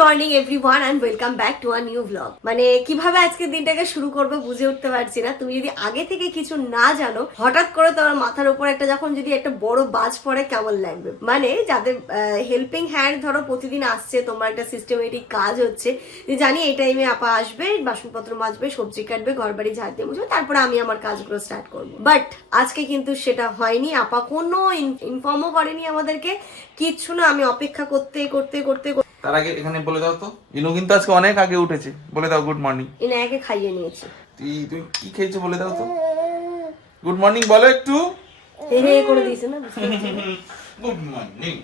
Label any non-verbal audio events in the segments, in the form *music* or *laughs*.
Morning everyone and welcome back to a new blog মানে কীভাবে আজকে দিনটাকে শুরু করবে বুঝে উঠতে পারছি না। তুমি যদি আগে থেকে কিছু না জানো, হঠাৎ করে তোমার মাথার উপর একটা যখন যদি একটা বড় বাজ পড়ে, কেমন লাগবে? মানে যাদের হেল্পিং হ্যান্ড ধরো, প্রতিদিন আসছে, তোমার একটা সিস্টেমেটিক কাজ হচ্ছে, যে জানি এই টাইমে আপা আসবে, বাসনপত্র মাজবে, সবজি কাটবে ঘর বাড়ি ঝাড় দিয়ে মুছবে, তারপরে আমি আমার কাজগুলো স্টার্ট করব। বাট আজকে কিন্তু সেটা হয়নি। আপা কোনো ইনফর্মও করেনি আমাদেরকে। কিচ্ছু না, আমি অপেক্ষা করতে করতে করতে তার আগে এখানে বলে দাও তো। ইনু কিন্তু আজকে অনেক আগে উঠেছে। বলে দাও গুড মর্নিং ইনায়াকে খাইয়ে নিয়েছি। তুই তুমি কি খেয়েছো বলে দাও তো। গুড মর্নিং বলো একটু। হে হে করে দিয়েছে না *laughs* গুড মর্নিং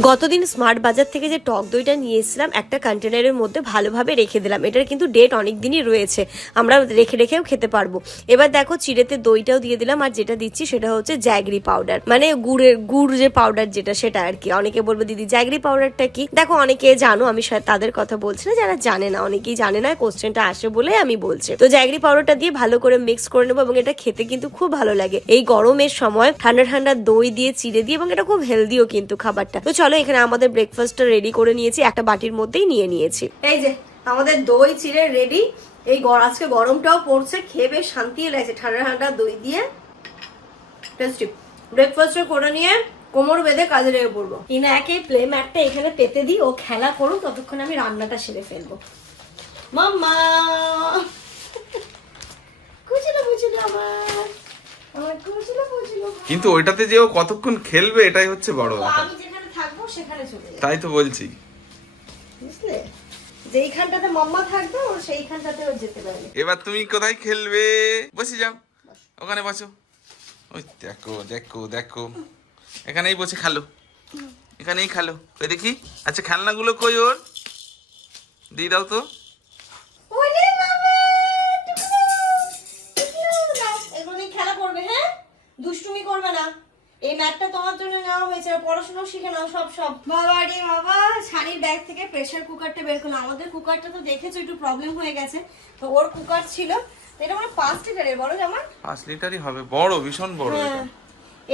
গতদিন স্মার্ট বাজার থেকে যে টক দইটা নিয়ে এসেছিলাম, একটা কন্টেনারের মধ্যে ভালোভাবে রেখে দিলাম। এটার কিন্তু ডেট অনেক দিনই রয়েছে। আমরা রেখে রেখেও খেতে পারব। এবার দেখো, চিড়েতে দইটাও দিয়ে দিলাম, আর যেটা দিচ্ছি সেটা হচ্ছে জ্যাগরি পাউডার মানে গুড়ের গুড় যে পাউডার যেটা, সেটা আর কি। অনেকে বলব, দিদি, জ্যাগরি পাউডারটা কি? দেখো, অনেকে জানো, আমি তাদের কথা বলছি না, যারা জানে না। অনেকেই জানে না কোশ্চেনটা আসে বলে আমি বলছি। তো জ্যাগরি পাউডারটা দিয়ে ভালো করে মিক্স করে নেব, এবং এটা খেতে কিন্তু খুব ভালো লাগে। এই গরমের সময় ঠান্ডা ঠান্ডা দই দিয়ে, চিড়ে দিয়ে, এবং এটা খুব হেলদিও কিন্তু খাবারটা। তো চলো এখানে আমাদের ব্রেকফাস্টটা রেডি করে নিয়েছি একটা বাটির মধ্যেই নিয়ে নিয়েছি। এই যে আমাদের দই চিড়ে রেডি এই আজকে গরমটাও পড়ছে খেয়ে বেশ শান্তি লাগছে। ঠান্ডা ঠান্ডা দই দিয়ে। টেস্টি ব্রেকফাস্টটা করে নিয়ে কোমর বেঁধে কাজে লেগে পড়ব। কিনা একে প্লে ম্যাটটা এখানে পেতে দিই ও খেলা করুক ততক্ষণ আমি রান্নাটা সেরে ফেলব। মাম্মা! *laughs* কুচিলো কুচিলো আমার। আমার কুচিলো কুচিলো কিন্তু ওইটাতে যে ও কতক্ষণ খেলবে এটাই হচ্ছে বড় থাকব সেখানে চলে তাই তো বলছি। বুঝলে? যেইখানটাতে মাম্মা থাকবে সেইখানটাতে ও যেতে পারবে এবার তুমি কোথায় খেলবে? বসে যাও। ওখানে বসো। ওই দেখো দেখো দেখো। এখানেই বসে খালো। এখানেই খালো। ওই দেখি? আচ্ছা খেলনাগুলো কই ওর? দিয়ে দাও তো। হ্যাঁ? দুষ্টুমি করবে না। এই ম্যাটটা তোমার জন্য নেওয়া হয়েছে আর পড়াশোনাও শিখে নাও সব সব। বাবা রে বাবা শাড়ির ব্যাগ থেকে প্রেসার কুকারটা বের করল আমাদের কুকারটা তো দেখেছ একটু প্রবলেম হয়ে গেছে। তো ওর কুকার ছিল। এটা মানে পাঁচ লিটারের বলো জামা পাঁচ লিটারই হবে বড় ভীষণ বড় এটা। হ্যাঁ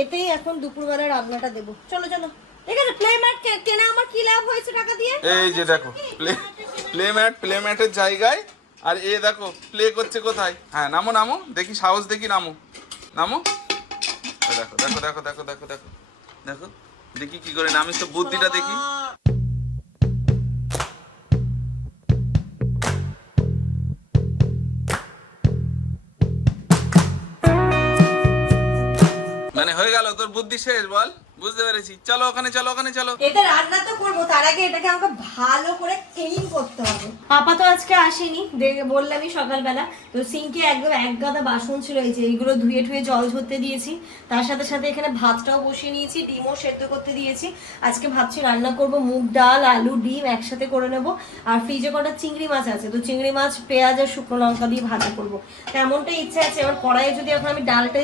এতেই এখন দুপুরবেলা রান্নাটা দেবো। চলো চলো। ঠিক আছে প্লে ম্যাট কেনা আমার কি লাভ হয়েছে টাকা দিয়ে? এই যে দেখো প্লে প্লে ম্যাট প্লে ম্যাটের জায়গায় আর এ দেখো প্লে করছে কোথায়? হ্যাঁ নামো নামো। দেখি সাহস দেখি নামো। নামো। দেখো দেখো দেখো দেখো দেখো দেখো দেখো। দেখি কি করে আমি তো বুদ্ধিটা দেখি। মানে হয়ে গেল তোর বুদ্ধি শেষ বল। বুঝতে পেরেছি। চলো ওখানে চলো ওখানে চলো। এটা রান্না তো করব তার আগে এটাকে আমাকে ভালো করে ক্লিন করতে হবে। পাপা তো আজকে আসেনি দেখে বললামই সকালবেলা। তো সিঙ্কে একদম এক গাদা বাসন ছিল এই যে এইগুলো ধুয়ে ধুয়ে জল ঝরতে দিয়েছি। তার সাথে সাথে এখানে ভাতটাও বসিয়ে নিয়েছি ডিমও সেদ্ধ করতে দিয়েছি। আজকে ভাবছি রান্না করব মুগ ডাল আলু ডিম একসাথে করে নেব। আর ফ্রিজে কটা চিংড়ি মাছ আছে তো চিংড়ি মাছ পেঁয়াজ আর শুকনো লঙ্কা দিয়ে ভাজা করব। তেমনটাই ইচ্ছা আছে এবার কড়াইয়ে যদি এখন আমি ডালটা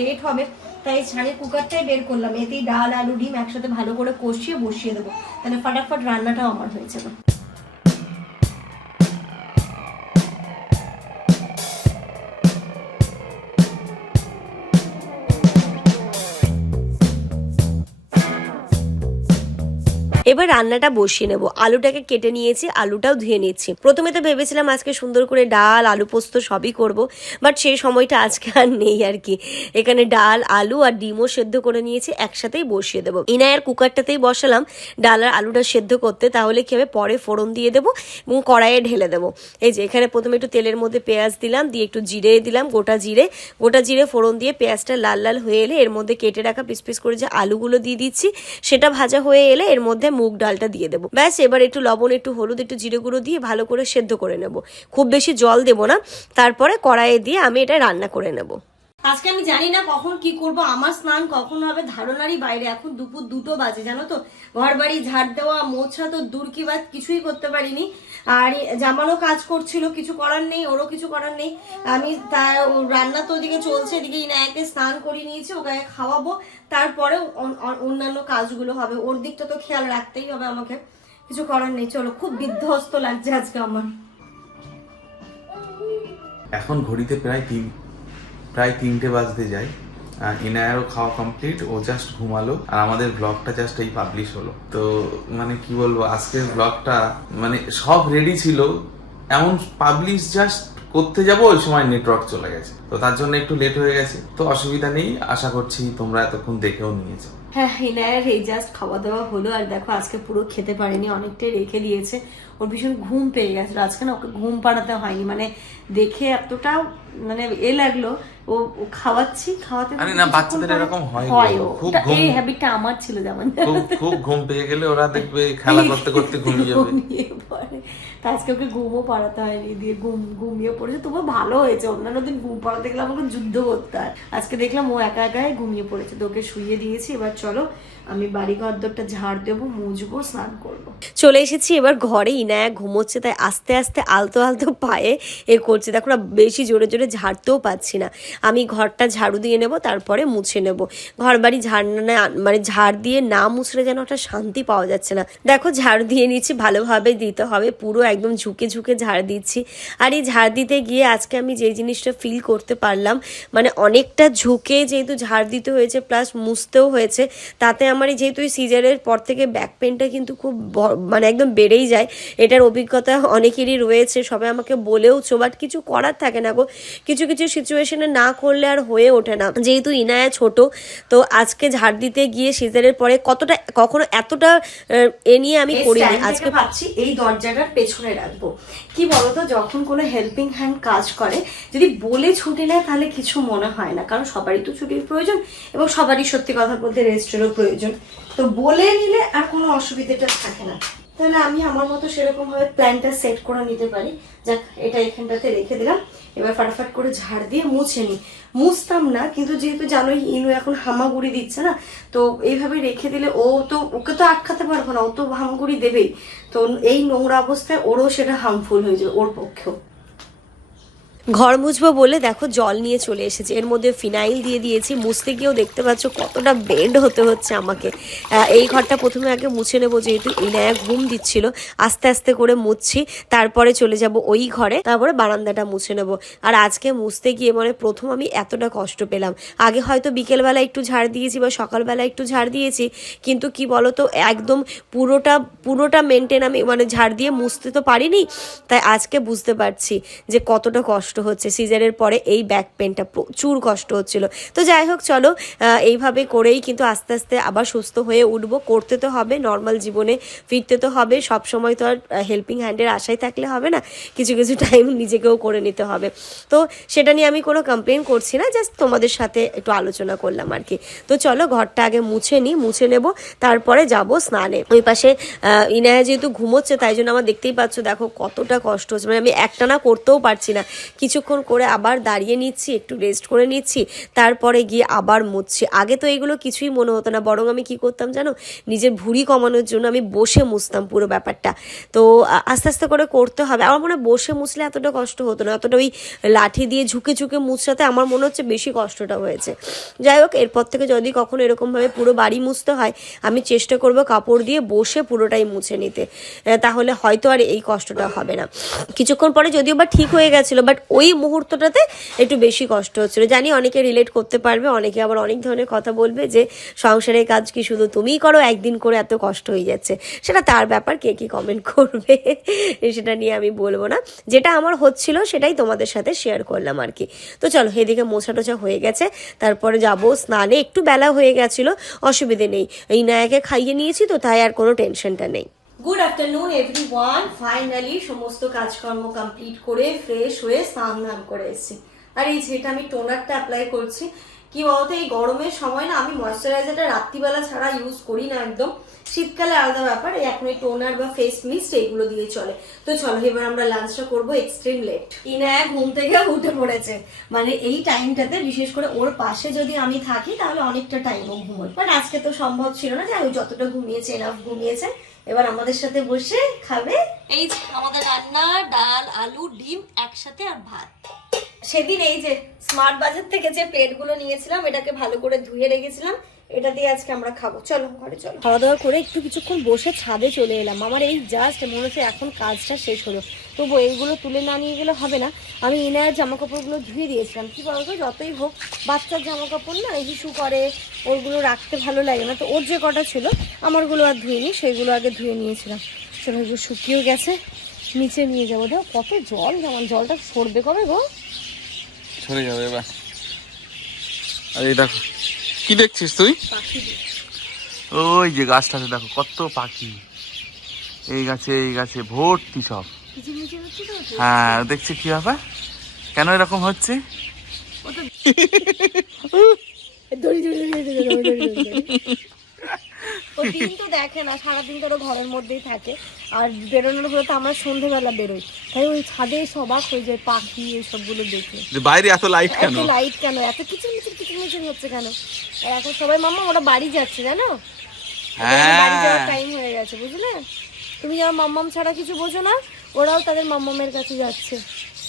লেট হবে তাই ছাড়ে কুকারটাই বের করলাম। এতেই ডাল, আলু, ডিম একসাথে ভালো করে কষিয়ে বসিয়ে দেবো। তাহলে ফটাফট রান্নাটাও আমার হয়ে যাবে। এবার রান্নাটা বসিয়ে নেব। আলুটাকে কেটে নিয়েছি, আলুটাও ধুয়ে নিচ্ছি। প্রথমে তো ভেবেছিলাম আজকে সুন্দর করে ডাল, আলু পোস্ত সবই করব, বাট সেই সময়টা আজকে আর নেই আর কি। এখানে ডাল, আলু আর ডিমও সেদ্ধ করে নিয়েছি, একসাথেই বসিয়ে দেবো। ইনায়ের কুকারটাতেই বসালাম, ডাল আর আলুটা সেদ্ধ করতে, তাহলে কি হবে? পরে ফোড়ন দিয়ে দেবো এবং কড়াইয়ে ঢেলে দেবো। এই যে, এখানে প্রথমে একটু তেলের মধ্যে পেঁয়াজ দিলাম, দিয়ে একটু জিরে দিলাম, গোটা জিরে। গোটা জিরে ফোড়ন দিয়ে পেঁয়াজটা লাল লাল হয়ে এলে, এর মধ্যে কেটে রাখা পিস পিস করে যে আলুগুলো দিয়ে দিচ্ছি, সেটা ভাজা হয়ে এলে, এর মধ্যে মুগ ডালটা দিয়ে দেবো। ব্যাস, এবার একটু লবণ, একটু হলুদ, একটু জিরে গুঁড়ো দিয়ে ভালো করে সেদ্ধ করে নেব। খুব বেশি জল দেবো না। তারপরে কড়াইয়ে দিয়ে আমি এটা রান্না করে নেব। আজকে আমি জানি না কখন কি করব, আমার স্নান কখন হবে, ধারণারই বাইরে। এখন দুপুর দুটো বাজে, জানো তো? ঘর বাড়ি ঝাড় দেওয়া, মোছা তো দূর কি বাদ কিছুই করতে পারিনি। আর জামানো কাজ করছিল, কিছু করার নেই, ওরও কিছু করার নেই। আমি তা রান্না তো ওদিকে চলছে, এদিকে ইনায়াকে স্নান করিয়ে নিয়েছি, ওকে খাওয়াবো। তারপরে অন- অন- অন্যান্য কাজগুলো হবে। ওর দিকটা তো খেয়াল রাখতেই হবে আমাকে। কিছু করার নেই, চলো, খুব বিধ্বস্ত লাগছে আজকে আমার। এখন ঘড়িতে প্রায় তিন প্রায় তিনটে বাজতে যায়। আহ, ইনায়ারও খাওয়া কমপ্লিট ও জাস্ট ঘুমালো। আর আমাদের ব্লগটা জাস্ট এই পাবলিশ হলো। তো মানে কি বলব আজকের ব্লগটা মানে সব রেডি ছিল। এমন পাবলিশ জাস্ট করতে যাব ওই সময় নেটওয়ার্ক চলে গেছে। তো তার জন্য একটু লেট হয়ে গেছে। তো অসুবিধা নেই আশা করছি তোমরা এতক্ষণ দেখেও নিয়েছো। হ্যাঁ ইনায়ের এই জাস্ট খাওয়া দাওয়া হলো। আর দেখো আজকে পুরো খেতে পারেনি অনেকটাই রেখে দিয়েছে। ওর ভীষণ ঘুম পেয়ে গেছিল। আজকে না ওকে ঘুম পাড়াতে হয়নি। মানে দেখে এতটা মানে এ লাগল ও খাওয়াচ্ছি খাওয়াতে থাকতে না, বাচ্চাদের এরকম হয়। খুব ঘুম- এই হ্যাবিটটা আমার ছিল যেমন। খুব খুব ঘুম পেয়ে গেলে ওরা দেখবে খেলা করতে করতে ঘুমিয়ে যাবে। তা আজকে ওকে ঘুমও পাড়াতে হয়নি দিয়ে ঘুম ঘুমিয়ে পড়েছে। তবু ভালো হয়েছে। অন্যান্য দিন ঘুম পাড়াতে গেলে আমাকে যুদ্ধ করতে হয়। আজকে দেখলাম ও একা একাই ঘুমিয়ে পড়েছে। তো ওকে শুইয়ে দিয়েছি। এবার চলো আমি বাড়ি ঘরদরটা ঝাড় দেবো, মুছবো, স্নান করব। চলে এসেছি এবার ঘরে। ইনায়া ঘুমোচ্ছে, তাই আস্তে আস্তে আলতো আলতো পায়ে এ করছে। দেখো না, বেশি জোরে জোরে ঝাড়তেও পাচ্ছি না। আমি ঘরটা ঝাড়ু দিয়ে নেব, তারপরে মুছে নেব। ঘর বাড়ি ঝাড় মানে ঝাড় দিয়ে না মুছলে যেন একটা শান্তি পাওয়া যাচ্ছে না। দেখো, ঝাড় দিয়ে নিচ্ছি, ভালোভাবে দিতে হবে। পুরো একদম ঝুঁকে ঝুঁকে ঝাড় দিচ্ছি। আর এই ঝাড় দিতে গিয়ে আজকে আমি যে জিনিসটা ফিল করতে পারলাম মানে অনেকটা ঝুঁকে যেহেতু ঝাড় দিতে হয়েছে প্লাস মুছতেও হয়েছে, তাতে আমার এই যেহেতু সিজারের পর থেকে ব্যাক পেনটা কিন্তু খুব মানে একদম বেড়েই যায়। এটার অভিজ্ঞতা অনেকেরই রয়েছে সবাই আমাকে বলেওছো বাট কিছু করার থাকে না গো। কিছু কিছু সিচুয়েশনে না করলে আর হয়ে ওঠে না। যেহেতু ইনায়া ছোট তো আজকে ঝাড় দিতে গিয়ে সিজারের পরে কতটা কখনো এতটা এ নিয়ে আমি করিনি। আজকে ভাবছি এই দরজাটার পেছনে রাখব। কি বলতো যখন কোনো হেল্পিং হ্যান্ড কাজ করে যদি বলে ছুটি নেয় তাহলে কিছু মনে হয় না। কারণ সবারই তো ছুটির প্রয়োজন এবং সবারই সত্যি কথা বলতে রেজিস্টারও প্রয়োজন। তো বলে নিলে আর কোনো অসুবিধাটা থাকে না। তাহলে আমি আমার মতো সেরকম ভাবে প্ল্যানটা সেট করে নিতে পারি। যাক, এটা এখানটাতে রেখে দিলাম। এবার ফাটাফাট করে ঝাড় দিয়ে মুছে নিই। মুছতাম না, কিন্তু যেহেতু জানোই ইনু এখন হামাগুড়ি দিচ্ছে না, তো এইভাবে রেখে দিলে ও তো, ওকে তো আটকাতে পারব না, ও তো হামাগুড়ি দেবেই। তো এই নোংরা অবস্থায় ওরও সেটা হার্মফুল হয়ে যাবে, ওর পক্ষেও। ঘর মুছবো বলে দেখো জল নিয়ে চলে এসেছে। এর মধ্যে ফিনাইল দিয়ে দিয়েছি। মুছতে গিয়েও দেখতে পাচ্ছ কতটা বেন্ড হতে হচ্ছে আমাকে। এই ঘরটা প্রথমে আগে মুছে নেব যেহেতু ইনায়া ঘুম দিচ্ছিল। আস্তে আস্তে করে মুছছি। তারপরে চলে যাব ওই ঘরে। তারপরে বারান্দাটা মুছে নেব। আর আজকে মুছতে গিয়ে মানে প্রথম আমি এতটা কষ্ট পেলাম। আগে হয়তো বিকেলবেলা একটু ঝাড় দিয়েছি বা সকালবেলা একটু ঝাড় দিয়েছি। কিন্তু কি বলতো, একদম পুরোটা পুরোটা মেনটেন আমি মানে ঝাড় দিয়ে মুছতে তো পারিনি। তাই আজকে বুঝতে পারছি যে কতটা কষ্ট হচ্ছে, সিজারের পরে এই ব্যাক পেনটা প্রচুর কষ্ট হচ্ছিল। তো যাই হোক, চলো এইভাবে করেই কিন্তু আস্তে আস্তে আবার সুস্থ হয়ে উঠবো। করতে তো হবে নর্মাল জীবনে ফিরতে তো হবে। সব সময় তো আর হেল্পিং হ্যান্ডের আশায় থাকলে হবে না। কিছু কিছু টাইম নিজেকেও করে নিতে হবে। তো সেটা নিয়ে আমি কোনো কমপ্লেন করছি না জাস্ট তোমাদের সাথে একটু আলোচনা করলাম আর কি। তো চলো, ঘরটা আগে মুছে নিই, মুছে নেব, তারপরে যাব স্নানে। ওই পাশে ইনায়া যেহেতু ঘুমোচ্ছে, তাই জন্য আমার দেখতেই পাচ্ছ, দেখো কতটা কষ্ট হচ্ছে। মানে আমি একটানা করতেও পারছি না। কিছুক্ষণ করে আবার দাঁড়িয়ে নিচ্ছি, একটু রেস্ট করে নিচ্ছি, তারপরে গিয়ে আবার মুছছি। আগে তো এগুলো কিছুই মনে হতো না, বরং আমি কি করতাম জানো, নিজের ভুঁড়ি কমানোর জন্য আমি বসে মুছতাম পুরো ব্যাপারটা। তো আস্তে আস্তে করে করতে হবে। আমার মনে হয় বসে মুছলে এতটা কষ্ট হতো না, এতটা ওই লাঠি দিয়ে ঝুঁকে ঝুঁকে মুছাতে আমার মনে হচ্ছে বেশি কষ্টটা হয়েছে। যাই হোক, এরপর থেকে যদি কখনো এরকমভাবে পুরো বাড়ি মুছতে হয়, আমি চেষ্টা করব কাপড় দিয়ে বসে পুরোটাই মুছে নিতে। তাহলে হয়তো আর এই কষ্টটা হবে না। কিছুক্ষণ পরে যদিও বা ঠিক হয়ে গেছিল বাট ওই মুহূর্তটাতে একটু বেশি কষ্ট হচ্ছিল। জানি অনেকে রিলেট করতে পারবে, অনেকে আবার অনেক ধরনের কথা বলবে যে, সংসারের কাজ কি শুধু তুমিই করো, একদিন করে এত কষ্ট হয়ে যাচ্ছে। সেটা তার ব্যাপার, কে কি কমেন্ট করবে? সেটা নিয়ে আমি বলব না। যেটা আমার হচ্ছিল, সেটাই তোমাদের সাথে শেয়ার করলাম আর কি। তো চলো, এদিকে মোছা টোছা হয়ে গেছে। তারপরে যাব স্নানে। একটু বেলা হয়ে গেছিল, অসুবিধে নেই। এই নায়াকে খাইয়ে নিয়েছি তো, তাই আর কোনো টেনশনটা নেই। Good afternoon everyone finally সমস্ত কাজকর্ম কমপ্লিট করে ফ্রেশ হয়ে স্নান করে এসেছি। আর এই যেটা আমি টোনারটা অ্যাপ্লাই করছি কি বলতো, এই গরমের সময় না আমি ময়শ্চারাইজারটা রাত্রিবেলা ছাড়া ইউজ করি না একদম। শীতকালে আলাদা ব্যাপার এখন এই টোনার বা ফেস মিস্ট এইগুলো দিয়ে চলে। তো চলো, এবার আমরা লাঞ্চটা করব এক্সট্রিম লেট ইনায়া ঘুম থেকে উঠে পড়েছে। মানে এই টাইমটাতে বিশেষ করে ওর পাশে যদি আমি থাকি, তাহলে অনেকটা টাইমও ঘুমোই বাট আজকে তো সম্ভব ছিল না যে আমি যতটা ঘুমিয়েছে এনাফ ঘুমিয়েছে। এবার আমাদের সাথে বসে খাবে এই যে আমাদের রান্না, ডাল, আলু, ডিম একসাথে আর ভাত। সেদিন এই যে স্মার্ট বাজার থেকে যে প্লেটগুলো নিয়েছিলাম, এটাকে ভালো করে ধুয়ে রেখেছিলাম, এটা দিয়ে আজকে আমরা খাব। চলো, ঘরে চলো। খাওয়া দাওয়া করে একটু কিছুক্ষণ বসে ছাদে চলে এলাম। আমার এই জাস্ট মনে হচ্ছে এখন কাজটা শেষ হলো। তবু এইগুলো তুলে না নিয়ে গেলে হবে না। আমি ইনার জামা কাপড়গুলো ধুয়ে দিয়েছিলাম। কি বলতো, যতই হোক, বাচ্চার জামা কাপড় না হিসু করে ওরগুলো রাখতে ভালো লাগে না। তো ওর যে কটা ছিল, আমারগুলো আর ধুয়ে ধুইনি সেইগুলো আগে ধুয়ে নিয়েছিলাম। চলো শুকিয়েও গেছে। নিচে নিয়ে যাব। দেখো, কত জল যেমন জলটা সরবে কবে গো? সরে যাবে এবার। আর এই দেখো। কি দেখছিস তুই? ওই যে গাছটাতে দেখো কত পাখি। এই গাছে এই গাছে ভর্তি সব। কিচিরমিচির হচ্ছে তো? হ্যাঁ দেখছি কি ব্যাপার। কেন এরকম হচ্ছে? ও দিন তো দেখে না সারাদিন তো ঘরের মধ্যেই থাকে। আর বেরোনোর হলে তো আমরা সন্ধেবেলা বেরোই। তাই ওই ছাদে এসে অবাক হয়ে যায় পাখি এইসবগুলো দেখে। বাইরে এত লাইট কেন? এত লাইট কেন? এত কিচিরমিচির কিচিরমিচির হচ্ছে কেন? আর এখন সবাই মামা ওরা বাড়ি যাচ্ছে জানো? বাড়ি যাওয়ার হ্যাঁ। টাইম হয়ে গেছে বুঝলে? তুমি যেমন মাম্মাম ছাড়া কিছু বোঝো না ওরাও তাদের মাম্মামের কাছে যাচ্ছে।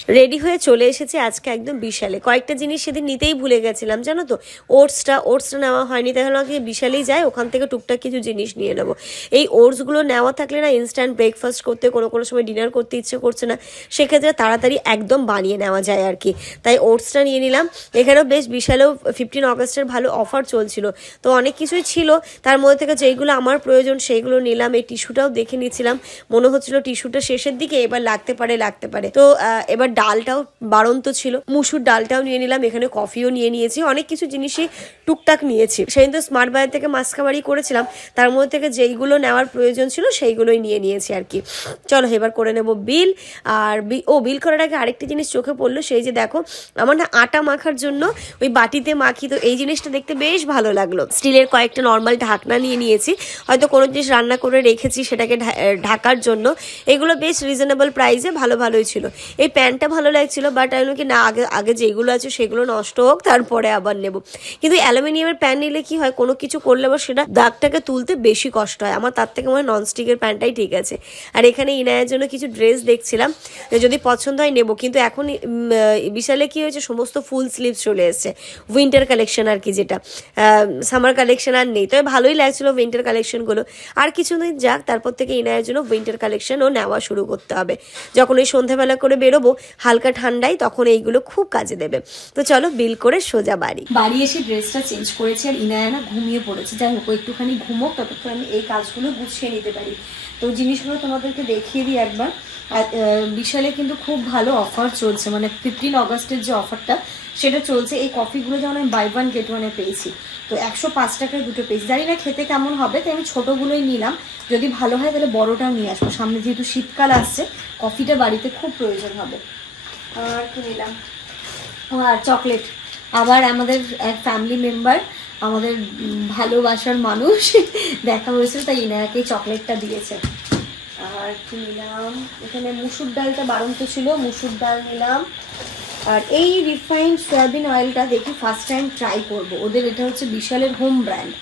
রেডি হয়ে চলে এসেছে আজকে একদম বিশালে। কয়েকটা জিনিস সেদিন নিতেই ভুলে গেছিলাম, জানো তো? ওটসটা ওটসটা নেওয়া হয়নি তাই হলো বিশালেই যাই ওখান থেকে টুকটাক কিছু জিনিস নিয়ে নেব। এই ওটসগুলো নেওয়া থাকলে না ইনস্ট্যান্ট ব্রেকফাস্ট করতে, কোনো কোনো সময় ডিনার করতে ইচ্ছে করছে না। সেক্ষেত্রে তাড়াতাড়ি একদম বানিয়ে নেওয়া যায় আর কি। তাই ওটসটা নিয়ে নিলাম। এখানেও বেশ বিশালেও ফিফটিন অগস্টের ভালো অফার চলছিল। তো অনেক কিছুই ছিল। তার মধ্যে থেকে যেইগুলো আমার প্রয়োজন সেইগুলো নিলাম। এই টিস্যুটাও দেখে নিয়েছিলাম। মনে হচ্ছিল টিস্যুটা শেষের দিকে এবার লাগতে পারে লাগতে পারে। তো এবার ডালটাও বাড়ন্ত ছিল। মুসুর ডালটাও নিয়ে নিলাম, এখানে কফিও নিয়ে নিয়েছি। অনেক কিছু জিনিসই টুকটাক নিয়েছি। সেদিন তো স্মার্ট বাজার থেকে মাসকাবাড়ি করেছিলাম, তার মধ্যে থেকে যেইগুলো নেওয়ার প্রয়োজন ছিল সেইগুলোই নিয়ে নিয়েছি আর কি। চলো এবার করে নেব বিল। আর ও, বিল করার আগে আরেকটি জিনিস চোখে পড়ল, সেই যে দেখো, আমার না আটা মাখার জন্য ওই বাটিতে মাখি তো, এই জিনিসটা দেখতে বেশ ভালো লাগল। স্টিলের কয়েকটা নর্মাল ঢাকনা নিয়ে নিয়েছি। হয়তো কোনো জিনিস রান্না করে রেখেছি সেটাকে ঢাকার জন্য। এগুলো বেশ রিজনেবল প্রাইসে ভালো ভালোই ছিল। এই প্যান্টটা ভালো লাগছিল বাট আমি কি, না, আগে আগে যেগুলো আছে সেগুলো নষ্ট হোক, তারপরে আবার নেব। কিন্তু অ্যালুমিনিয়ামের প্যান নিলে কি হয়, কোনো কিছু করলে আবার সেটা দাগটাকে তুলতে বেশি কষ্ট হয়। আমার তার থেকে মনে ননস্টিকের প্যান্টটাই ঠিক আছে। আর এখানে ইনায়ের জন্য কিছু ড্রেস দেখছিলাম যদি পছন্দ হয় নেব। কিন্তু এখন বিশালে কি হয়েছে, সমস্ত ফুল স্লিভস চলে এসেছে। উইন্টার কালেকশন আর কি যেটা। সামার কালেকশন আর নেই। তবে ভালোই লাগছিল উইন্টার কালেকশনগুলো আর কিছু দিন যাক, তারপর থেকে ইনায়ের জন্য উইন্টার কালেকশনও নেওয়া শুরু করতে হবে। যখন ওই সন্ধ্যাবেলা করে বেরোবো হালকা ঠান্ডায় তখন এইগুলো খুব কাজে দেবে। তো চলো বিল করে সোজা বাড়ি। বাড়ি এসে ড্রেসটা চেঞ্জ করেছি আর ইনায়ানা ঘুমিয়ে পড়েছে। যাই হোক একটুখানি ঘুমোক, ততক্ষণ আমি এই কাজগুলো গুছিয়ে নিতে পারি। তো জিনিসগুলো তোমাদেরকে দেখিয়ে দিই একবার। বিশালে কিন্তু খুব ভালো অফার চলছে। মানে ফিফটিন অগস্টের যে অফারটা সেটা চলছে। এই কফিগুলো যেমন আমি বাই ওয়ান গেট ওয়ানে পেয়েছি। তো একশো পাঁচ টাকায় দুটো পেয়েছি। জানি না খেতে কেমন হবে, তাই আমি ছোটোগুলোই নিলাম। যদি ভালো হয় তাহলে বড়টাও নিয়ে আসব। সামনে যেহেতু শীতকাল আসছে কফিটা বাড়িতে খুব প্রয়োজন হবে। আর কি নিলাম? ও আর চকলেট। আবার আমাদের এক ফ্যামিলি মেম্বার আমাদের ভালোবাসার মানুষ *laughs* দেখা হয়েছিল তাই ইনায়াকে চকলেটটা দিয়েছে। আর কি নিলাম? এখানে মুসুর ডালটা বাড়ন্ত ছিল, মুসুর ডাল নিলাম। আর এই রিফাইন্ড সয়াবিন অয়েলটা দেখি ফার্স্ট টাইম ট্রাই করব। ওদের এটা হচ্ছে বিশালের হোম ব্র্যান্ড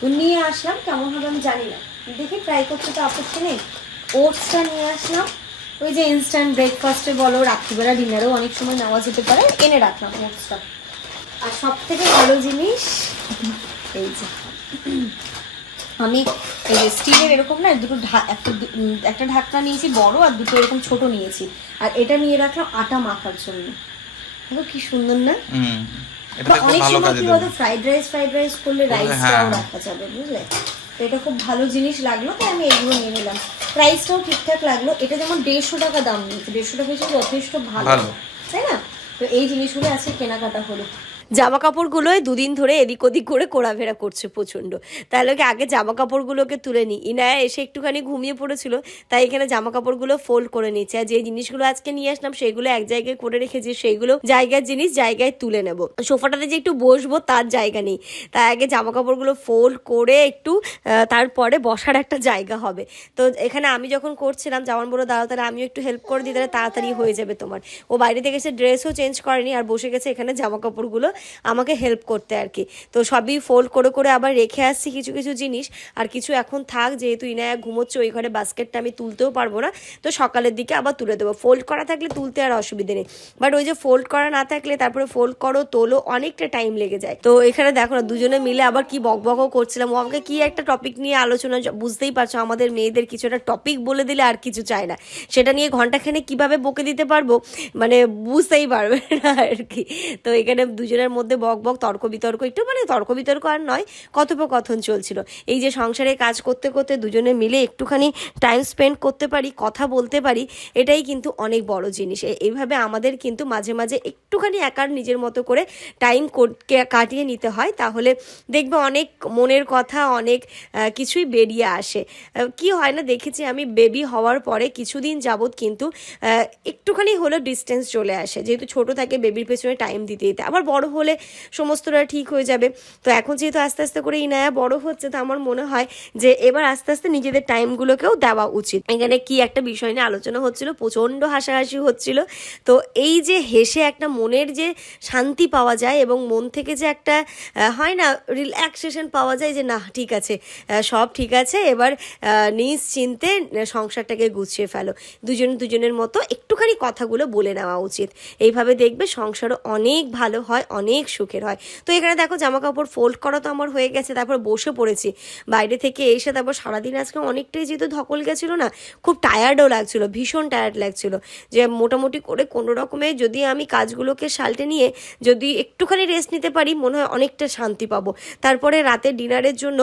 তো নিয়ে আসলাম, কেমন হবে আমি জানি না। দেখি ট্রাই করতে তো আপত্তি নেই। ওটসটা নিয়ে আসলাম। ওই যে ইনস্ট্যান্ট ব্রেকফাস্টে বলো রাত্রিবেলা ডিনারেও অনেক সময় নেওয়া যেতে পারে এনে রাখলাম ওটসটা আর সব থেকে ভালো জিনিস এই যে আমি এই যে স্টিলের এরকম না দুটো একটা একটা ঢাকনা নিয়েছি বড় আর দুটো এরকম ছোট নিয়েছি। আর এটা নিয়ে রাখলাম আটা মাখার জন্য। দেখো কি সুন্দর না? অনেক সময় কি বলতো ফ্রাইড রাইস ফ্রাইড রাইস করলে করলে, রাইসটাও হ্যাঁ। রাখা যাবে বুঝলে? তো এটা খুব ভালো জিনিস লাগল তাই আমি এগুলো নিয়ে নিলাম। প্রাইসটাও ঠিকঠাক লাগল। এটা যেমন দেড়শো টাকা দাম নিয়েছে দেড়শো টাকা হিসেবে যথেষ্ট ভালো। তাই না? তো এই জিনিসগুলো আজকে কেনাকাটা হলো। জামা কাপড়গুলোয় দুদিন ধরে এদিক ওদিক করে ঘোরাফেরা করছে প্রচণ্ড। তাহলে কি আগে জামা কাপড়গুলোকে তুলে নিই ইনায়া এসে একটুখানি ঘুমিয়ে পড়েছিল, তাই এখানে জামা কাপড়গুলো ফোল্ড করে নিচ্ছে আর যে জিনিসগুলো আজকে নিয়ে আসলাম, সেগুলো এক জায়গায় করে রেখেছি সেইগুলো জায়গার জিনিস জায়গায় তুলে নেব। সোফাটাতে যে একটু বসবো, তার জায়গা নেই। তাই আগে জামা কাপড়গুলো ফোল্ড করে একটু তারপরে বসার একটা জায়গা হবে। তো এখানে আমি যখন করছিলাম যেমন বলো দাঁড়াও তাহলে আমিও একটু হেল্প করে দিই, তাহলে তাড়াতাড়ি হয়ে যাবে তোমার। ও বাইরে থেকে এসে ড্রেসও চেঞ্জ করেনি, আর বসে গেছে এখানে জামা কাপড়গুলো আমাকে হেল্প করতে আর কি। তো সবই ফোল্ড করে করে আবার রেখে আসছি কিছু কিছু জিনিস। আর কিছু এখন থাক, যেহেতু ইনায়া ঘুমোচ্ছে, ওই ঘরে বাস্কেটটা আমি তুলতেও পারব না। তো সকালের দিকে আবার তুলে দেবো। ফোল্ড করা থাকলে তুলতে আর অসুবিধে নেই। বাট ওই যে ফোল্ড করা না থাকলে, তারপরে ফোল্ড করো, তোলো, অনেকটা টাইম লেগে যায়। তো এখানে দেখো না, দুজনে মিলে আবার কি বকবকও করছিলাম। ও আমাকে কি একটা টপিক নিয়ে আলোচনা বুঝতেই পারছ, আমাদের মেয়েদের কিছু একটা টপিক বলে দিলে আর কিছু চায় না। সেটা নিয়ে ঘন্টাখানে কীভাবে বকে দিতে পারব? মানে বুঝতেই পারবে না আর কি। তো এখানে দুজনের মধ্যে বক বক তর্ক বিতর্ক একটু মানে তর্ক বিতর্ক আর নয়, কথোপকথন চলছিল। এই যে সংসারে কাজ করতে করতে দুজনে মিলে একটুখানি টাইম স্পেন্ড করতে পারি, কথা বলতে পারি, এটাই কিন্তু অনেক বড় জিনিস। এইভাবে আমাদের কিন্তু মাঝে মাঝে একটুখানি একার নিজের মতো করে টাইম কাটিয়ে নিতে হয়। তাহলে দেখবে অনেক মনের কথা, অনেক কিছুই বেরিয়ে আসে। কি হয় না, দেখেছি আমি বেবি হওয়ার পরে কিছুদিন যাবৎ কিন্তু একটুখানি হলেও ডিস্টেন্স চলে আসে। যেহেতু ছোট থাকে বেবির পেছনে টাইম দিতে দিতে। আবার বড় হলে সমস্তটা ঠিক হয়ে যাবে। তো এখন যেহেতু আস্তে আস্তে করে ইনায়া বড় হচ্ছে, তো আমার মনে হয় যে এবার আস্তে আস্তে নিজেদের টাইমগুলোকেও দেওয়া উচিত। এখানে কি একটা বিষয় নিয়ে আলোচনা হচ্ছিল, প্রচণ্ড হাসাহাসি হচ্ছিল। তো এই যে হেসে একটা মনের যে শান্তি পাওয়া যায় এবং মন থেকে যে একটা হয় না রিল্যাক্সেশন পাওয়া যায় যে না, ঠিক আছে সব ঠিক আছে, এবার নিশ্চিন্তে সংসারটাকে গুছিয়ে ফেলো। দুজন দুজনের মতো একটুখানি কথাগুলো বলে নেওয়া উচিত। এইভাবে দেখবে সংসারও অনেক ভালো হয় অনেক সুখের হয়। তো এখানে দেখো জামা কাপড় ফোল্ড করা তো আমার হয়ে গেছে, তারপর বসে পড়েছি। বাইরে থেকে এসে তারপর সারাদিন আজকে অনেকটাই যেহেতু ধকল গেছিল না, খুব টায়ার্ডও লাগছিল, ভীষণ টায়ার্ড লাগছিল। যে মোটামুটি করে কোনো রকমে যদি আমি কাজগুলোকে সালটে নিয়ে যদি একটুখানি রেস্ট নিতে পারি, মনে হয় অনেকটা শান্তি পাবো। তারপরে রাতে ডিনারের জন্য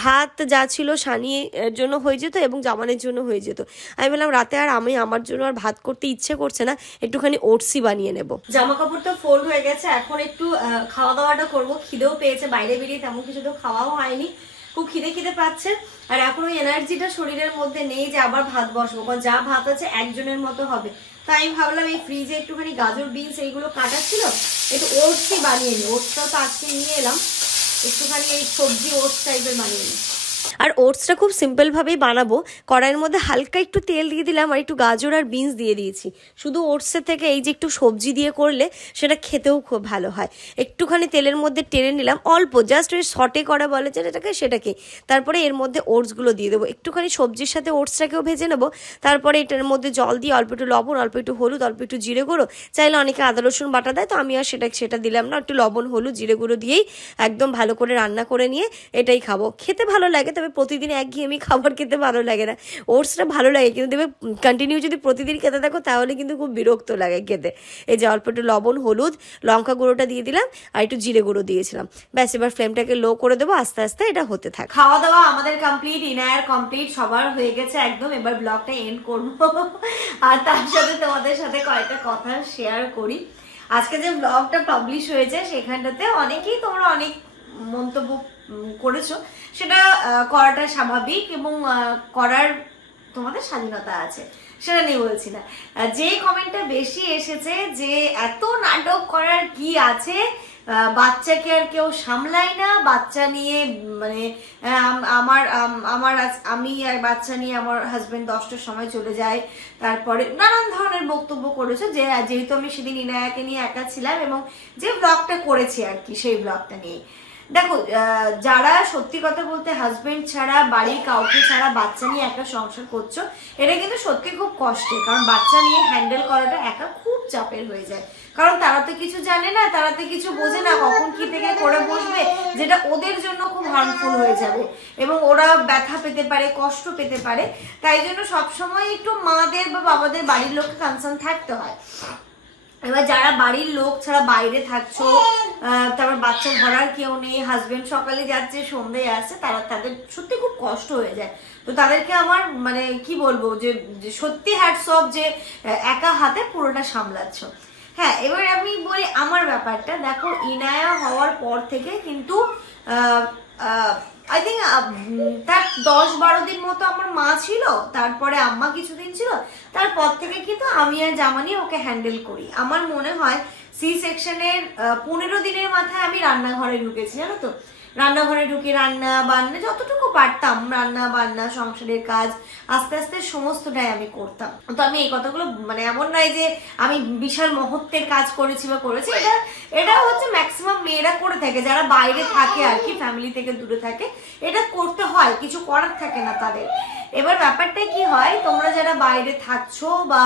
ভাত যা ছিল সানিয়ে এর জন্য হয়ে যেত এবং জামানের জন্য হয়ে যেত। আমি বললাম, রাতে আর আমি আমার জন্য আর ভাত করতে ইচ্ছে করছে না, একটুখানি ওটসই বানিয়ে নেব। জামা কাপড় তো ফোল্ড হয়ে গেছে, এখন একটু আহ, খাওয়া দাওয়াটা করব। খিদেও পেয়েছে বাইরে বেরিয়ে তেমন কিছু তো খাওয়াও হয়নি। খুব খিদে খিদে পাচ্ছে। আর এখন ওই এনার্জিটা শরীরের মধ্যে নেই যে আবার ভাত বসবো। কারণ যা ভাত আছে একজনের মতো হবে। তাই আমি ভাবলাম এই ফ্রিজে একটুখানি গাজর বিনস এইগুলো কাটা ছিল। একটু ওটসই বানিয়ে নিই ওটসটাও তো আজকে নিয়ে এলাম। একটুখানি এই সবজি ওটস টাইপের বানিয়ে নিই আর ওটসটা খুব সিম্পলভাবেই বানাবো। কড়াইয়ের মধ্যে হালকা একটু তেল দিয়ে দিলাম আর একটু গাজর আর বিনস দিয়ে দিয়েছি। শুধু ওটসের থেকে এই যে একটু সবজি দিয়ে করলে সেটা খেতেও খুব ভালো হয়। একটুখানি তেলের মধ্যে টেনে নিলাম, অল্প জাস্ট ওই শটে করা বলে যে এটাকে সেটাকে। তারপরে এর মধ্যে ওটসগুলো দিয়ে দেবো। একটুখানি সবজির সাথে ওটসটাকেও ভেজে নেব। তারপরে এটার মধ্যে জল দিয়ে অল্প একটু লবণ, অল্প একটু হলুদ, অল্প একটু জিরে গুঁড়ো। চাইলে অনেকে আদা, রসুন বাটা দেয়, তো আমি আর সেটা সেটা দিলাম না। একটু লবণ, হলুদ, জিরে গুঁড়ো দিয়েই একদম ভালো করে রান্না করে নিয়ে এটাই খাব। খেতে ভালো লাগে তবে প্রতিদিন একঘেয়েমি খাবার খেতে ভালো লাগে না। ওটসটা ভালো লাগে, কিন্তু দেবে কন্টিনিউ যদি প্রতিদিন খেতে থাকো, তাহলে কিন্তু খুব বিরক্ত লাগে খেতে। এই যে অল্প একটু লবণ, হলুদ, লঙ্কা গুঁড়োটা দিয়ে দিলাম, আর একটু জিরে গুঁড়ো দিয়েছিলাম। ব্যাস, এবার ফ্লেমটাকে লো করে দেবো, আস্তে আস্তে এটা হতে থাকে। খাওয়া দাওয়া আমাদের কমপ্লিট ইনায়ার কমপ্লিট সবার হয়ে গেছে একদম। এবার ব্লগটা এন্ড করব। আর তার সাথে তোমাদের সাথে কয়েকটা কথা শেয়ার করি। আজকে যে ব্লগটা পাবলিশ হয়েছে, সেখানটাতে অনেকেই তোমরা অনেক মন্তব্য করেছ, সেটা করাটা স্বাভাবিক এবং করার তোমাদের স্বাধীনতা আছে, সেটা নিয়ে বলছি না। যে কমেন্টটা বেশি এসেছে যে এত নাটক করার কি আছে বাচ্চাকে আর কেউ সামলায় না, বাচ্চা নিয়ে মানে আমার আমার আমি আর বাচ্চা নিয়ে আমার হাজবেন্ড দশটার সময় চলে যায়, তারপরে নানান ধরনের বক্তব্য করেছে যে, যেহেতু আমি সেদিন ইনায়াকে নিয়ে একা ছিলাম এবং যে ব্লগটা করেছি আর কি, সেই ব্লগটা নিয়ে। দেখো যারা সত্যি কথা বলতে হাজবেন্ড ছাড়া, বাড়ির কাউকে ছাড়া বাচ্চা নিয়ে একা সংসার করছ, এটা কিন্তু সত্যি খুব কষ্টের। কারণ বাচ্চা নিয়ে হ্যান্ডেল করাটা একা খুব চাপের হয়ে যায়। কারণ তারা তো কিছু জানে না, তারা তো কিছু বোঝে না কখন কি থেকে করে বসবে, যেটা ওদের জন্য খুব হার্মফুল হয়ে যাবে। এবং ওরা ব্যথা পেতে পারে, কষ্ট পেতে পারে। তাই জন্য সবসময় একটু মাদের বা বাবাদের বাড়ির লোককে কনসার্ন থাকতে হয়। এবার যারা বাড়ির লোক ছাড়া বাইরে থাকছো তারপর বাচ্চা ধরার কেউ নেই হাজবেন্ড সকালে যাচ্ছে সন্ধ্যে আসছে, তারা তাদের সত্যি খুব কষ্ট হয়ে যায়। তো তাদেরকে আমার মানে কি বলব যে যে সত্যি হ্যাটস অফ যে একা হাতে পুরোটা সামলাচ্ছ। হ্যাঁ এবার আমি বলি, আমার ব্যাপারটা। দেখো, ইনায়া হওয়ার পর থেকে কিন্তু আই থিঙ্ক তার দশ বারো দিন মতো আমার মা ছিল, তারপরে আম্মা কিছুদিন ছিল, তারপর থেকে কিন্তু আমি আর জামানি ওকে হ্যান্ডেল করি। আমার মনে হয় সি সেকশনের পনেরো দিনের মাথায় আমি রান্নাঘরে ঢুকেছি, জানো তো? রান্নাঘরে ঢুকে রান্না বান্না, যতটুকু পারতাম রান্না বান্না, সংসারের কাজ, আস্তে আস্তে সমস্তটাই আমি করতাম। তো আমি এই কথাগুলো মানে এমন নয় যে আমি বিশাল মহত্বের কাজ করেছি বা করেছি, এটা এটা হচ্ছে ম্যাক্সিমাম মেয়েরা করে থাকে, যারা বাইরে থাকে আর কি ফ্যামিলি থেকে দূরে থাকে, এটা করতে হয়, কিছু করার থাকে না তাদের। এবার ব্যাপারটা কি হয়, তোমরা যারা বাইরে থাকছো বা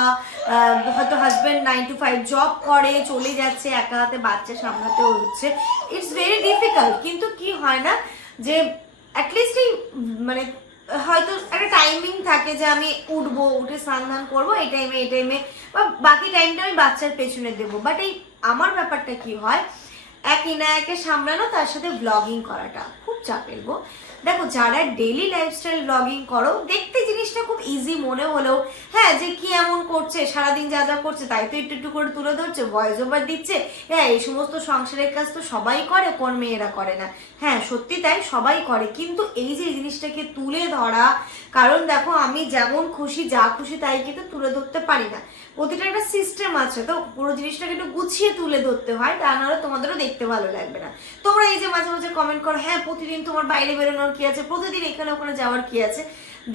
হয়তো husband nine to five job করে, চলে যাচ্ছে, একা হাতে বাচ্চা সামলাতেও হচ্ছে ইটস ভেরি ডিফিকাল্ট কিন্তু কি হয় না যে অ্যাটলিস্ট এই মানে হয়তো একটা টাইমিং থাকে যে আমি উঠবো, উঠে স্নান ধান করব, এই টাইমে এই টাইমে বা বাকি টাইমটা আমি বাচ্চার পেছনে দেবো। বাট এই আমার ব্যাপারটা কি হয়, এক ইনায়কে সামলানো, তার সাথে ব্লগিং করাটা, খুব চাপের গো। দেখো, যারা ডেলি লাইফস্টাইল ব্লগিং করো, দেখতে জিনিসটা খুব ইজি মনে হলেও হ্যাঁ যে কি এমন করছে, সারাদিন যা যা করছে, তাই তো একটু একটু করে তুলে ধরছে ভয়েস ওভার দিচ্ছে। হ্যাঁ এই সমস্ত সংসারের কাজ তো সবাই করে, কোন মেয়েরা করে না। হ্যাঁ সত্যি তাই, সবাই করে। কিন্তু এই যে জিনিসটাকে তুলে ধরা, কারণ দেখো, আমি যেমন খুশি, যা খুশি তাই কিন্তু তুলে ধরতে পারি না। প্রতিটা একটা সিস্টেম আছে, তো পুরো জিনিসটাকে একটু গুছিয়ে তুলে ধরতে হয়, তা নাহলে তোমাদেরও দেখতে ভালো লাগবে না। তোমরা এই যে মাঝে মাঝে কমেন্ট করো হ্যাঁ প্রতিদিন তোমার বাইরে বেরোনোর কি আছে? প্রতিদিন এখানে ওখানে যাওয়ার কি আছে?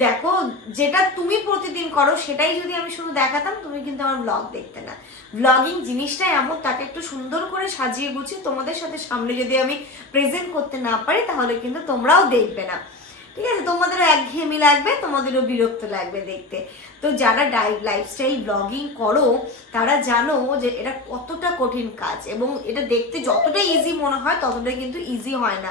দেখো, যেটা তুমি প্রতিদিন করো, সেটাই যদি আমি শুধু দেখাতাম, তুমি কিন্তু আমার ব্লগ দেখতে না। ব্লগিং জিনিসটাই এমন, তাকে একটু সুন্দর করে সাজিয়ে গুছিয়ে তোমাদের সাথে সামনে যদি আমি প্রেজেন্ট করতে না পারি, তাহলে কিন্তু তোমরাও দেখবে না। ঠিক আছে? তোমাদেরও একঘেয়েমি লাগবে, তোমাদেরও বিরক্ত লাগবে দেখতে। তো যারা লাইফস্টাইল ব্লগিং করো তারা জানো যে এটা কতটা কঠিন কাজ এবং এটা দেখতে যতটা ইজি মনে হয় ততটা কিন্তু ইজি হয় না।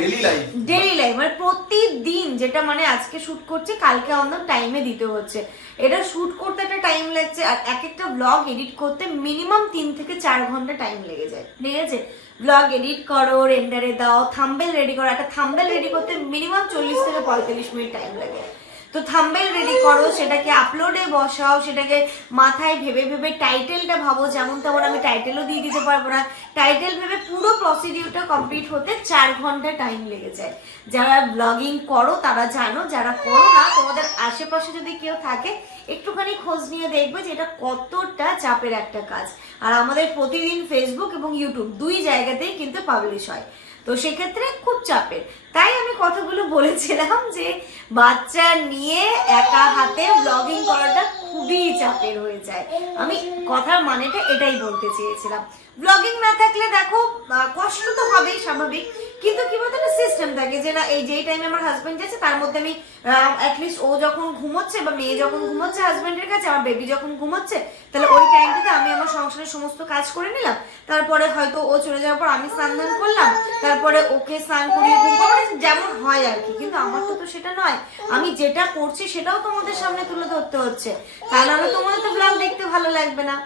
ডেলি লাইফ ডেইলি লাইফ মানে প্রতিদিন যেটা মানে আজকে শুট করছে কালকে অন্য টাইমে দিতে হচ্ছে। এটা শুট করতে একটা টাইম লাগছে আর এক একটা ব্লগ এডিট করতে মিনিমাম তিন থেকে চার ঘণ্টা টাইম লেগে যায়। ঠিক আছে? ব্লগ এডিট করো রেন্ডারে দাও থাম্বেল রেডি করো একটা থাম্বেল রেডি করতে মিনিমাম চল্লিশ থেকে পঁয়তাল্লিশ মিনিট টাইম লাগে। তো থাম্বেল রেডি করো, সেটাকে আপলোডে বসাও, সেটাকে মাথায় ভেবে ভেবে টাইটেলটা ভাবো, যেমন তেমন আমি টাইটেলও দিয়ে দিতে পারব না। টাইটেল ভেবে পুরো প্রসিডিউরটা কমপ্লিট হতে চার ঘণ্টা টাইম লেগে যায়। যারা ব্লগিং করো, তারা জানো, যারা করো না, তোমাদের আশেপাশে যদি কেউ থাকে, একটুখানি খোঁজ নিয়ে দেখবে যে এটা কতটা চাপের একটা কাজ। আর আমাদের প্রতিদিন ফেসবুক এবং ইউটিউব দুই জায়গাতেই কিন্তু পাবলিশ হয়। তো সেক্ষেত্রে খুব চাপের। তাই আমি কথাগুলো বলেছিলাম যে বাচ্চা নিয়ে একা হাতে ব্লগিং করাটা খুবই চাপের হয়ে যায়। আমি কথার মানেটা এটাই বলতে চেয়েছিলাম। ব্লগিং না থাকলে দেখো কষ্ট তো হবেই স্বাভাবিক। কিন্তু কি বলতো, একটা সিস্টেম থাকে যে না, এই যেই টাইমে আমার হাজবেন্ড যাচ্ছে, তার মধ্যে আমি অ্যাটলিস্ট ও যখন ঘুমোচ্ছে বা মেয়ে যখন ঘুমোচ্ছে হাজবেন্ডের কাছে, আমার বেবি যখন ঘুমোচ্ছে, তাহলে ওই টাইমটাতে আমি আমার সংসারের সমস্ত কাজ করে নিলাম। তারপরে হয়তো ও চলে যাওয়ার পর আমি স্নান ধান করলাম, তারপরে ওকে স্নান করিয়ে ঘুম মানে যেমন হয় আর কি। কিন্তু আমার তো তো সেটা নয়। আমি যেটা করছি সেটাও তোমাদের সামনে তুলে ধরতে হচ্ছে। তা নাহলে তোমাদের তো ব্লগ দেখতে ভালো লাগবে না।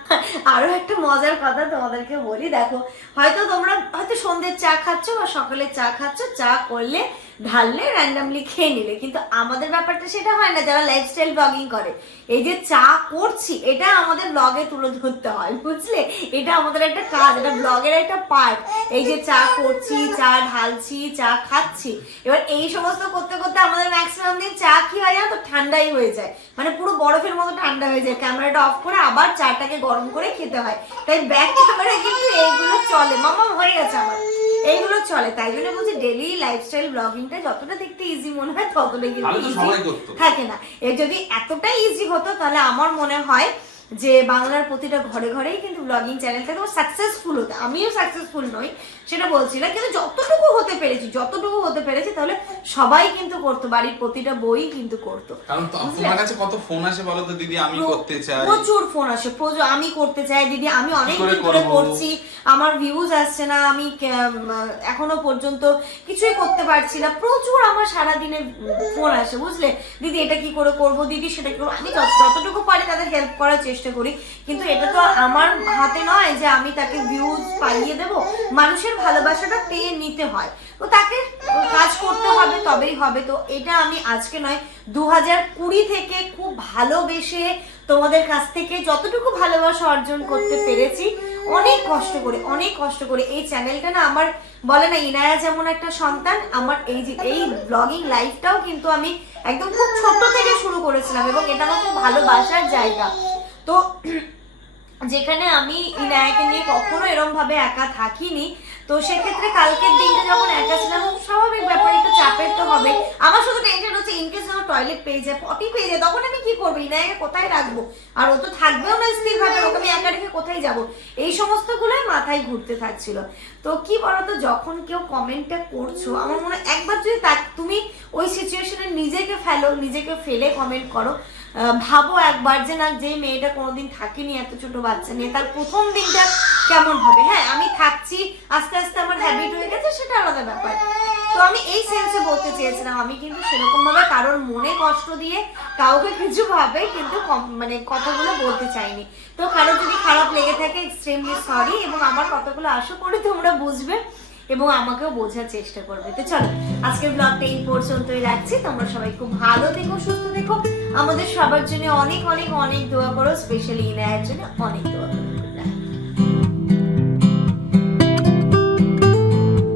আরও একটা মজার কথা তোমাদেরকে বলি, দেখো, হয়তো তোমরা, হয়তো সন্ধ্যের চা খাচ্ছ বা সকালে চা খাচ্ছ, চা করলে ঢাললে র্যান্ডামলি খেয়ে নিলে। কিন্তু আমাদের ব্যাপারটা সেটা হয় না, যারা লাইফস্টাইল ব্লগিং করে। এই যে চা করছি, এটা আমাদের ব্লগে তুলে ধরতে হয়, বুঝলে? এটা আমাদের একটা কাজ, এটা ব্লগের একটা পার্ট এই যে চা করছি, চা ঢালছি, চা খাচ্ছি। এবার এই সমস্ত করতে করতে আমাদের ম্যাক্সিমাম দিন চা কি হয় জানো তো? ঠান্ডাই হয়ে যায়। মানে পুরো বরফের মতো ঠান্ডা হয়ে যায়। ক্যামেরাটা অফ করে আবার চাটাকে গরম করে খেতে হয়। তাই ব্যাক ক্যামেরা কিন্তু এইগুলো চলে। মামা, হয়ে গেছে আমার। এইগুলো চলে তাই জন্য বলছি ডেলি লাইফস্টাইল ব্লগিংটা যতটা দেখতে ইজি মনে হয় ততটা কিন্তু। থাকে না। এর যদি এতটাই ইজি হতো তাহলে আমার মনে হয় যে বাংলার প্রতিটা ঘরে ঘরেই কিন্তু ব্লগিং চ্যানেলটা তো সাকসেসফুল হতো। আমিও সাকসেসফুল নই। সেটা বলছি না কিন্তু যতটুকু হতে পেরেছি যতটুকু হতে পেরেছি তাহলে সবাই কিন্তু করতো বাড়ির প্রতিটা বই কিন্তু করতো। কারণ তোমার কাছে কত ফোন আসে বলো তো দিদি আমি করতে চাই। প্রচুর ফোন আসে প্রচুর আমি করতে চাই দিদি আমি অনেক করে দিন করছি আমার ভিউজ আসছে না আমি এখনও পর্যন্ত কিছুই করতে পারছি না প্রচুর আমার সারা দিনে ফোন আসে বুঝলে? দিদি এটা কি করে করব? দিদি সেটা কি করব? আমি যতটুকু পারি তাদের হেল্প করার চেষ্টা করি কিন্তু এটা তো আমার হাতে নয় যে আমি তাকে ভিউজ পাইয়ে দেব। মানুষের ভালোবাসাটা পেয়ে নিতে হয়। তো তাকে কাজ করতে হবে, তবেই হবে। তো এটা আমি আজকে নয় দু কুড়ি থেকে খুব ভালোবেসে তোমাদের কাছ থেকে যতটুকু ভালোবাসা অর্জন করতে পেরেছি, অনেক কষ্ট করে, অনেক কষ্ট করে। এই চ্যানেলটা না আমার, বলে না, ইনায়া যেমন একটা সন্তান, আমার এই যে, এই ব্লগিং লাইফটাও কিন্তু আমি একদম খুব ছোট থেকে শুরু করেছিলাম এবং এটা আমার খুব ভালোবাসার জায়গা। তো যেখানে আমি ইনায়াকে নিয়ে কখনো এরম ভাবে একা থাকিনি তো সেক্ষেত্রে কালকের দিনটা যখন একা ছিলাম, স্বাভাবিক ব্যাপার, একটু চাপের তো হবে। আমার শুধু টেনশন হচ্ছে ইনকেস আমার টয়লেট পেয়ে যায় পটি পেয়ে যায়, তখন আমি কি করব? ইনায়াকে কোথায় রাখব? আর ও তো থাকবেও না স্থির ভাবে, ওকে আমি একা রেখে কোথায় যাব? এই সমস্ত গুলোই মাথায় ঘুরতে থাকছিল। তো কি বলতো, যখন কেউ কমেন্টটা করছ, আমার মনে হয় একবার যদি তুমি ওই সিচুয়েশনে নিজেকে ফেলো, নিজেকে ফেলে কমেন্ট করো ভাবো একবার যে না, যে মেয়েটা কোনোদিন থাকেনি এত ছোট বাচ্চা নিয়ে, তার প্রথম দিনটা কেমন হবে? হ্যাঁ আমি থাকছি, আস্তে আস্তে আমার হ্যাবিট হয়ে গেছে, সেটা আলাদা ব্যাপার। তো আমি এই সেন্সে বলতে চেয়েছিলাম, আমি কিন্তু সেরকম ভাবে কারোর মনে কষ্ট দিয়ে কাউকে কিছু ভাবে কিন্তু মানে কথাগুলো বলতে চাইনি। তো কারও যদি খারাপ লেগে থাকে এক্সট্রিমলি সরি এবং আমার কথাগুলো আশা করি তোমরা বুঝবে এবং আমাকেও বোঝার চেষ্টা করবে। তো চলো, আজকের ব্লগটা এই পর্যন্তই রাখছি। তোমরা সবাই খুব ভালো থেকো, সুস্থ থেকো। আমাদের সবার জন্য অনেক অনেক অনেক দোয়া করো স্পেশালি ইনায়ের জন্য অনেক দোয়া করো.